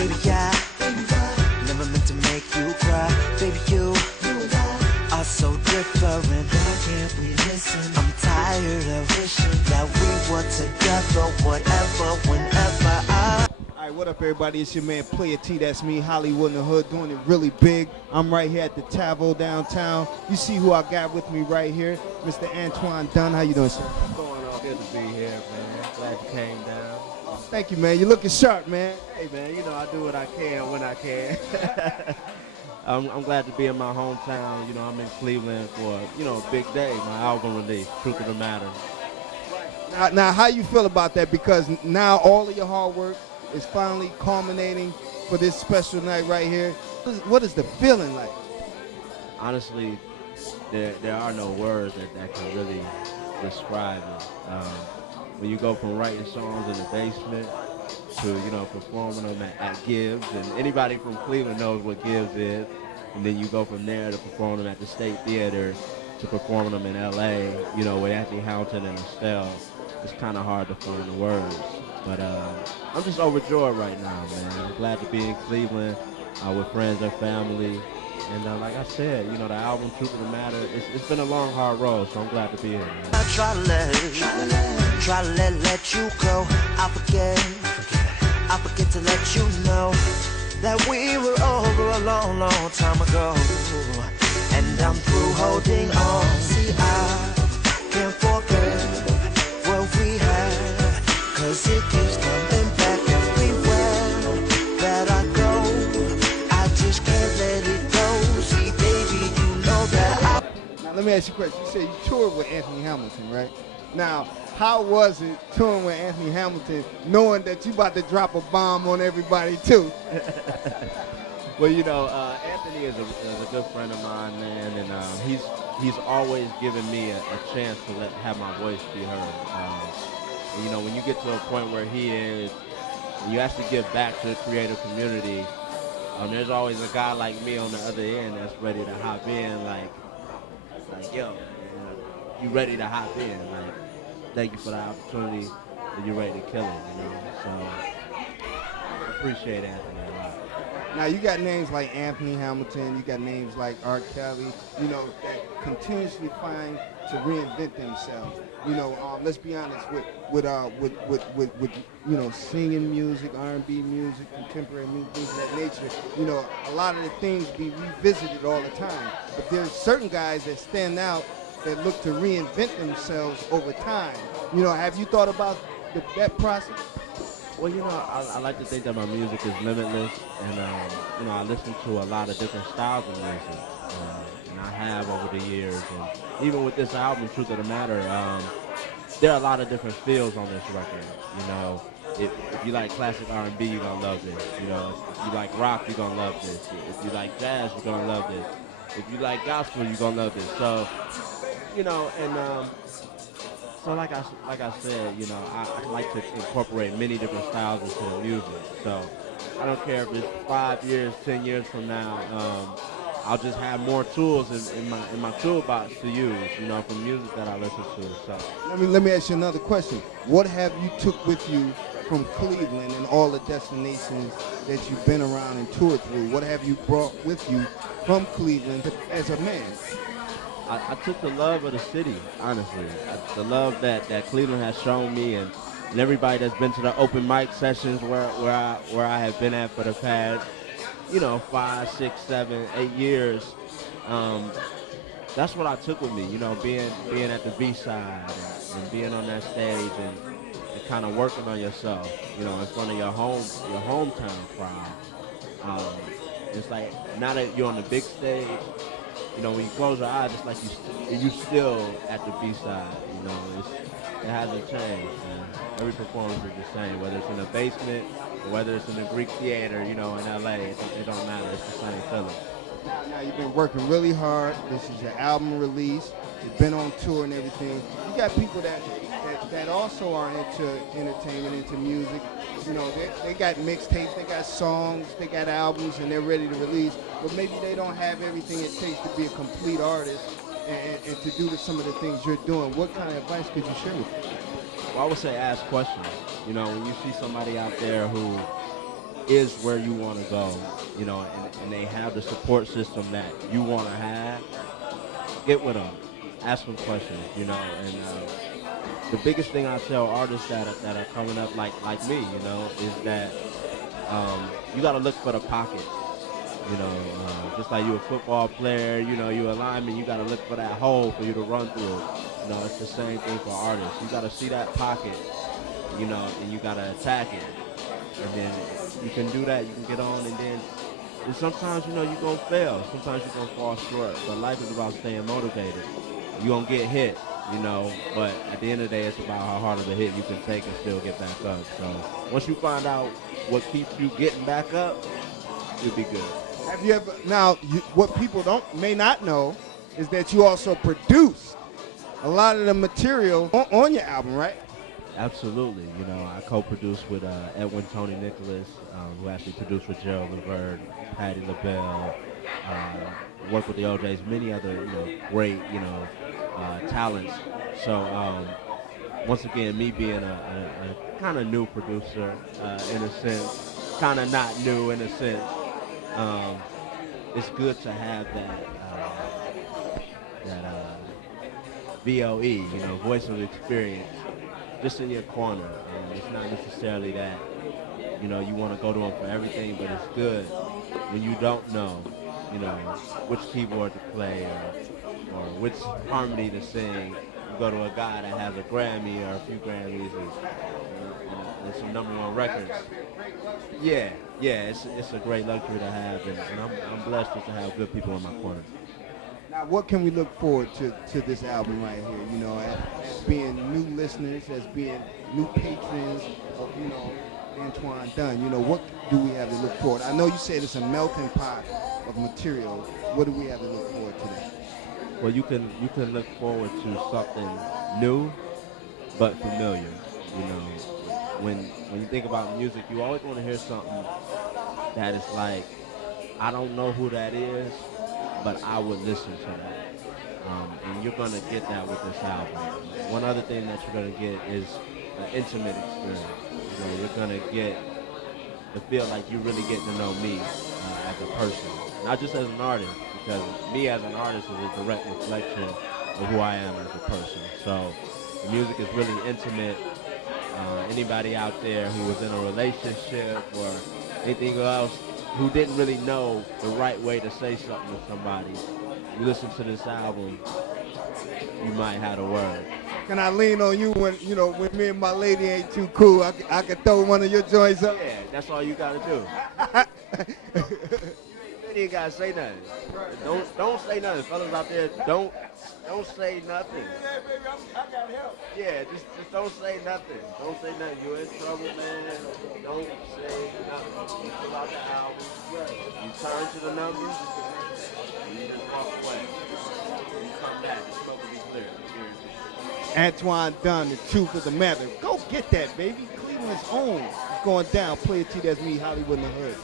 Baby, I never meant to make you cry. Baby, you are so different. Why can't we listen? I'm tired of wishing that we were together, whatever, whenever. All right, what up, everybody? It's your man Playa T. That's me, Hollywood in the Hood, doing it really big. I'm right here at the Tavo downtown. You see who I got with me right here, Mr. Antoine Dunn. How you doing, sir? What's going on? Good to be here, man. Glad you came down. Thank you, man. You're looking sharp, man. Hey, man, you know I do what I can when I can. I'm glad to be in my hometown. You know, I'm in Cleveland for, a big day, my album release, Truth of the Matter. Now, how you feel about that? Because now all of your hard work is finally culminating for this special night right here. What is the feeling like? Honestly, there are no words that can really describe it. When you go from writing songs in the basement to, performing them at Gibbs, and anybody from Cleveland knows what Gibbs is, and then you go from there to performing them at the State Theater to performing them in L.A., with Anthony Hamilton and Estelle, it's kind of hard to find the words. But I'm just overjoyed right now, man. I'm glad to be in Cleveland with friends and family. And like I said, the album Truth of the Matter, it's been a long, hard road, so I'm glad to be here, man. I try to let you go. I forget to let you know that we were over a long, long time ago. And I'm through holding on. See, I can't forget what we had, 'cause it keeps coming back everywhere that I go. I just can't let it go. See, baby, you know that Now, let me ask you a question. You said you toured with Anthony Hamilton, right? Now, how was it touring with Anthony Hamilton, knowing that you about to drop a bomb on everybody too? Well, Anthony is a good friend of mine, man, and he's always given me a chance to have my voice be heard. And, when you get to a point where he is, and you actually give back to the creative community, there's always a guy like me on the other end that's ready to hop in, like yo, you ready to hop in, like, thank you for the opportunity, and you're ready to kill it, So I appreciate Anthony a lot. Now, you got names like Anthony Hamilton, you got names like R. Kelly, that continuously find to reinvent themselves. Let's be honest, with singing music, R&B music, contemporary music, things of that nature, a lot of the things be revisited all the time. But there's certain guys that stand out that look to reinvent themselves over time. Have you thought about that process? Well, I like to think that my music is limitless, and I listen to a lot of different styles of music, and I have over the years. And even with this album, Truth of the Matter, there are a lot of different feels on this record. If you like classic R&B, you're gonna love this. If you like rock, you're gonna love this. If you like jazz, you're gonna love this. If you like gospel, you're gonna love this. So, So like I said, I like to incorporate many different styles into the music. So I don't care if it's 5 years, 10 years from now. I'll just have more tools in my toolbox to use, from music that I listen to. So let me ask you another question. What have you took with you from Cleveland and all the destinations that you've been around and toured through? What have you brought with you from Cleveland as a man? I took the love of the city, honestly. The love that Cleveland has shown me, and everybody that's been to the open mic sessions where I have been at for the past, 5, 6, 7, 8 years. That's what I took with me, being at the B-side and being on that stage and kind of working on yourself, in front of your hometown crowd. It's like now that you're on the big stage, when you close your eyes, it's like you still at the B-side. It hasn't changed. Man. Every performance is the same, whether it's in the basement or whether it's in the Greek Theater, in L.A. It don't matter. It's the same feeling. Now you've been working really hard. This is your album release. You've been on tour and everything. You got people that also are into entertainment, into music. They got mixtapes, they got songs, they got albums, and they're ready to release. But maybe they don't have everything it takes to be a complete artist and to do some of the things you're doing. What kind of advice could you share with them? Well, I would say ask questions. When you see somebody out there who is where you want to go, and they have the support system that you want to have, get with them, ask them questions, and the biggest thing I tell artists that are coming up like me, is that you got to look for the pockets. Just like you a football player, you a lineman, you got to look for that hole for you to run through. It's the same thing for artists. You got to see that pocket, and you got to attack it. And then you can do that, you can get on, and sometimes, you're going to fail. Sometimes you're going to fall short. But life is about staying motivated. You're going to get hit, but at the end of the day, it's about how hard of a hit you can take and still get back up. So once you find out what keeps you getting back up, you'll be good. Have you ever, now, what people may not know is that you also produced a lot of the material on your album, right? Absolutely. I co-produced with Edwin Tony Nicholas, who actually produced with Gerald Levert, Patti LaBelle, worked with the OJs, many other, great, talents. So, once again, me being a kind of new producer, in a sense, kind of not new in a sense, it's good to have that VOE, voice of experience, just in your corner. And it's not necessarily that, you want to go to them for everything, but it's good when you don't know, which keyboard to play or which harmony to sing. You go to a guy that has a Grammy or a few Grammys and some #1 records. Yeah, it's a great luxury to have, and I'm blessed just to have good people in my corner. Now, what can we look forward to this album right here? As being new listeners, as being new patrons of, Antoine Dunn. What do we have to look forward? I know you said it's a melting pot of material. What do we have to look forward to that? Well, you can look forward to something new but familiar. When you think about music, you always want to hear something that is like, I don't know who that is, but I would listen to that. And you're going to get that with this album. One other thing that you're going to get is an intimate experience. You're going to get the feel like you're really getting to know me as a person, not just as an artist, because me as an artist is a direct reflection of who I am as a person. So the music is really intimate. Anybody out there who was in a relationship or anything else who didn't really know the right way to say something to somebody, you listen to this album, you might have a word. Can I lean on you when me and my lady ain't too cool? I can throw one of your joints up. Yeah, that's all you gotta do. You ain't gotta say nothing. Don't say nothing, fellas out there. Don't say nothing. I got help. Yeah, just don't say nothing. Don't say nothing. You're in trouble, man. Don't say nothing. You pull out the album. You turn to the numbers. And you just walk away. You come back. The smoke will be clear. Antoine Dunn, the truth of the matter. Go get that, baby. Cleveland's own. It's going down. Playa T, that's me, Hollywood in the Hood.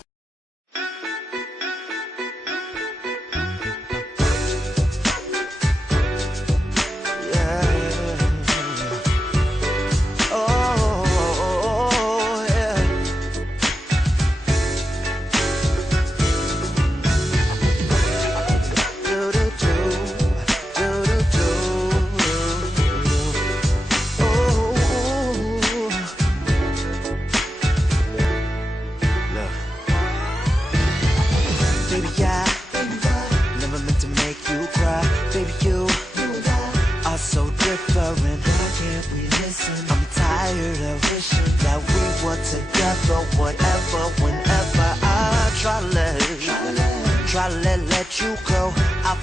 Let you go. I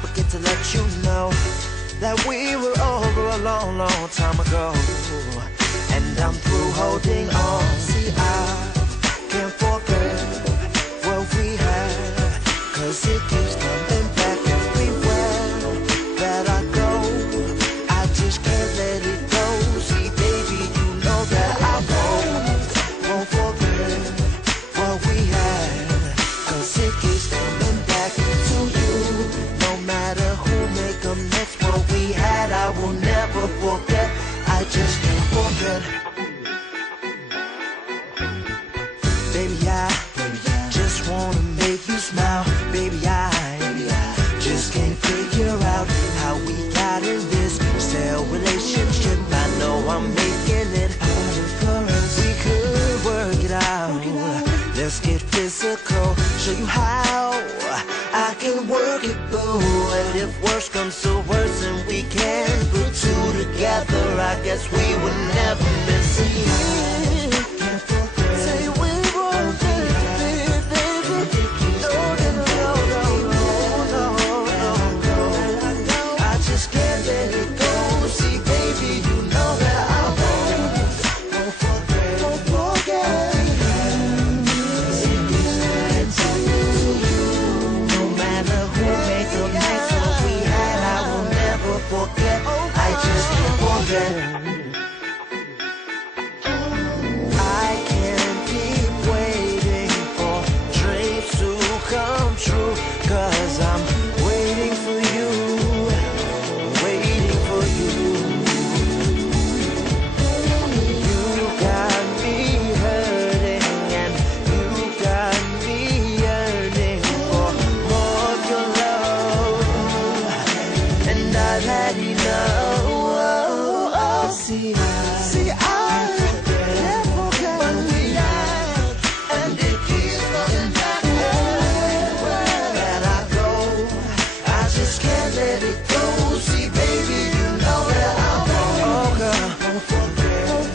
forget to let you know that we were over a long, long time ago. And I'm through holding on. See, I can't forget what we had, 'cause it keeps coming back everywhere that I go. I just can't let it go. See, baby, you know that I won't forget what we had, 'cause it keeps coming back to you. No matter who make a mess, what we had, I will never forget. I just can't forget. Let's get physical, show you how I can work it, boo. And if worse comes to worse and we can put two together, I guess we would never miss it. Say we won't baby. No. I just can't let it go. See, baby, you know that I won't forget. No matter who made the next one we had, I will never forget. I just can't forget. I can't keep waiting for dreams to come true, 'cause I'm waiting for you, waiting for you. You got me hurting and you got me yearning for more of your love, and I've had enough. See, I can't forget what we had, and it keeps coming back everywhere that I go. I just can't let it go. See, baby, you know that I won't. Oh, girl, don't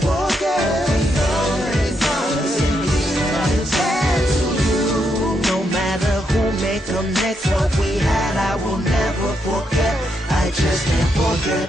forget. No matter who may come next, what we had, I will never forget. I just can't forget.